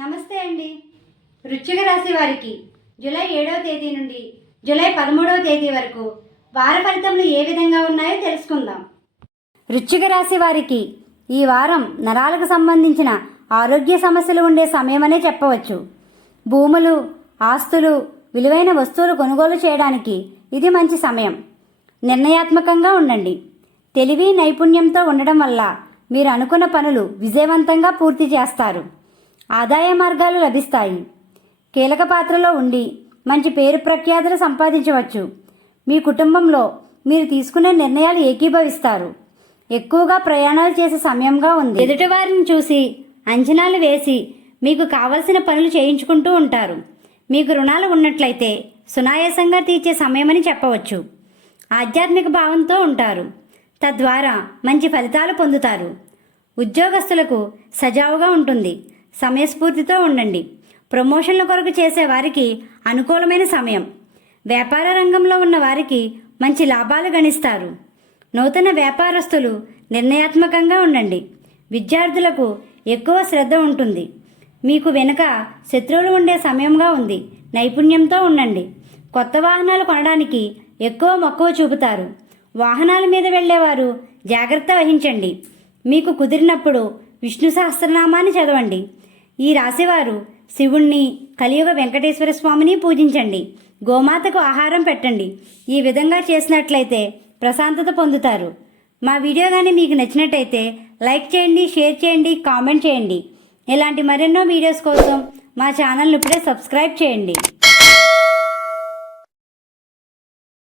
నమస్తే అండి. వృశ్చిక రాశి వారికి జూలై 7వ తేదీ నుండి జూలై 13వ తేదీ వరకు వార ఫలితములు ఏ విధంగా ఉన్నాయో తెలుసుకుందాం. వృశ్చిక రాశి వారికి ఈ వారం నరాలకు సంబంధించిన ఆరోగ్య సమస్యలు ఉండే సమయమనే చెప్పవచ్చు. భూములు, ఆస్తులు, విలువైన వస్తువులు కొనుగోలు చేయడానికి ఇది మంచి సమయం. నిర్ణయాత్మకంగా ఉండండి. తెలివి, నైపుణ్యంతో ఉండడం వల్ల మీరు అనుకున్న పనులు విజయవంతంగా పూర్తి చేస్తారు. ఆదాయ మార్గాలు లభిస్తాయి. కీలక పాత్రలో ఉండి మంచి పేరు ప్రఖ్యాతులు సంపాదించవచ్చు. మీ కుటుంబంలో మీరు తీసుకునే నిర్ణయాలు ఏకీభవిస్తారు. ఎక్కువగా ప్రయాణాలు చేసే సమయంగా ఉంది. ఎదుటివారిని చూసి అంచనాలు వేసి మీకు కావలసిన పనులు చేయించుకుంటూ ఉంటారు. మీకు రుణాలు ఉన్నట్లయితే సునాయాసంగా తీర్చే సమయమని చెప్పవచ్చు. ఆధ్యాత్మిక భావంతో ఉంటారు. తద్వారా మంచి ఫలితాలు పొందుతారు. ఉద్యోగస్తులకు సజావుగా ఉంటుంది. సమయస్ఫూర్తితో ఉండండి. ప్రమోషన్ల కొరకు చేసే వారికి అనుకూలమైన సమయం. వ్యాపార రంగంలో ఉన్న వారికి మంచి లాభాలు గణిస్తారు. నూతన వ్యాపారస్తులు నిర్ణయాత్మకంగా ఉండండి. విద్యార్థులకు ఎక్కువ శ్రద్ధ ఉంటుంది. మీకు వెనుక శత్రువులు ఉండే సమయంగా ఉంది. నైపుణ్యంతో ఉండండి. కొత్త వాహనాలు కొనడానికి ఎక్కువ మక్కువ చూపుతారు. వాహనాల మీద వెళ్ళేవారు జాగ్రత్త వహించండి. మీకు కుదిరినప్పుడు విష్ణు సహస్రనామాన్ని చదవండి. ఈ రాశివారు శివుణ్ణి, కలియుగ వెంకటేశ్వర స్వామిని పూజించండి. గోమాతకు ఆహారం పెట్టండి. ఈ విధంగా చేసినట్లయితే ప్రశాంతత పొందుతారు. మా వీడియో కానీ మీకు నచ్చినట్టయితే లైక్ చేయండి, షేర్ చేయండి, కామెంట్ చేయండి. ఇలాంటి మరెన్నో వీడియోస్ కోసం మా ఛానల్ని ఇప్పుడే సబ్స్క్రైబ్ చేయండి.